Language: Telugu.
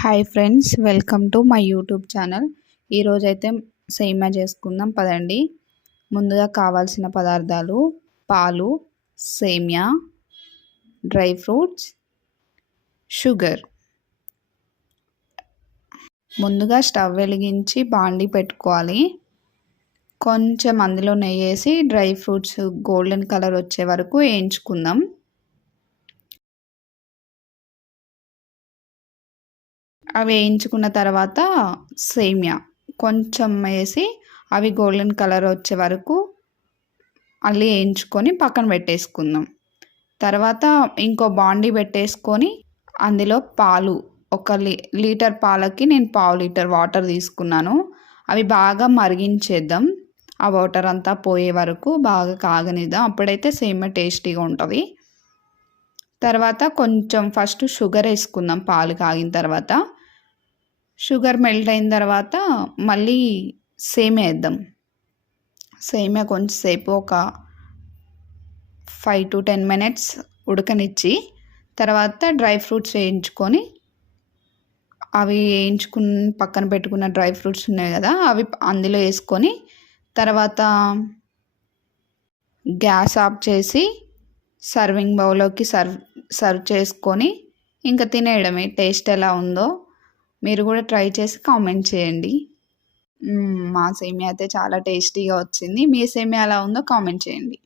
Hi friends welcome to my YouTube channel ఈరోజైతే సేమియా చేసుకుందాం పదండి. ముందుగా కావాల్సిన పదార్థాలు పాలు సేమియా డ్రై ఫ్రూట్స్ షుగర్. ముందుగా స్టవ్ వెలిగించి బాండి పెట్టుకోవాలి. కొంచెం అందులో నెయ్యి వేసి డ్రై ఫ్రూట్స్ గోల్డెన్ కలర్ వచ్చే వరకు వేయించుకుందాం. అవి వేయించుకున్న తర్వాత సేమియా. కొంచెం వేసి అవి గోల్డెన్ కలర్ వచ్చే వరకు అల్లి వేయించుకొని పక్కన పెట్టేసుకుందాం. తర్వాత ఇంకో బాండీ పెట్టేసుకొని అందులో పాలు ఒక లీ లీటర్ పాలకి నేను పావు లీటర్ వాటర్ తీసుకున్నాను. అవి బాగా మరిగించేద్దాం. ఆ వాటర్ అంతా పోయే వరకు బాగా కాగనిద్దాం. అప్పుడైతే సేమ్ టేస్టీగా ఉంటుంది. తర్వాత కొంచెం ఫస్ట్ షుగర్ వేసుకుందాం పాలు కాగిన తర్వాత. షుగర్ మెల్ట్ అయిన తర్వాత మళ్ళీ సేమియా వేద్దాం. సేమియా కొంచెంసేపు ఒక ఫైవ్ టు టెన్ మినిట్స్ ఉడకనిచ్చి తర్వాత డ్రై ఫ్రూట్స్ వేయించుకొని అవి వేయించుకుని పక్కన పెట్టుకున్న డ్రై ఫ్రూట్స్ ఉన్నాయి కదా అవి అందులో వేసుకొని తర్వాత గ్యాస్ ఆఫ్ చేసి సర్వింగ్ బౌల్లోకి సర్వ్ సర్వ్ చేసుకొని ఇంకా తినేయడమే. టేస్ట్ ఎలా ఉందో మీరు కూడా ట్రై చేసి కామెంట్ చేయండి. మా సేమియా అయితే చాలా టేస్టీగా వచ్చింది. మీ సేమియా ఎలా ఉందో కామెంట్ చేయండి.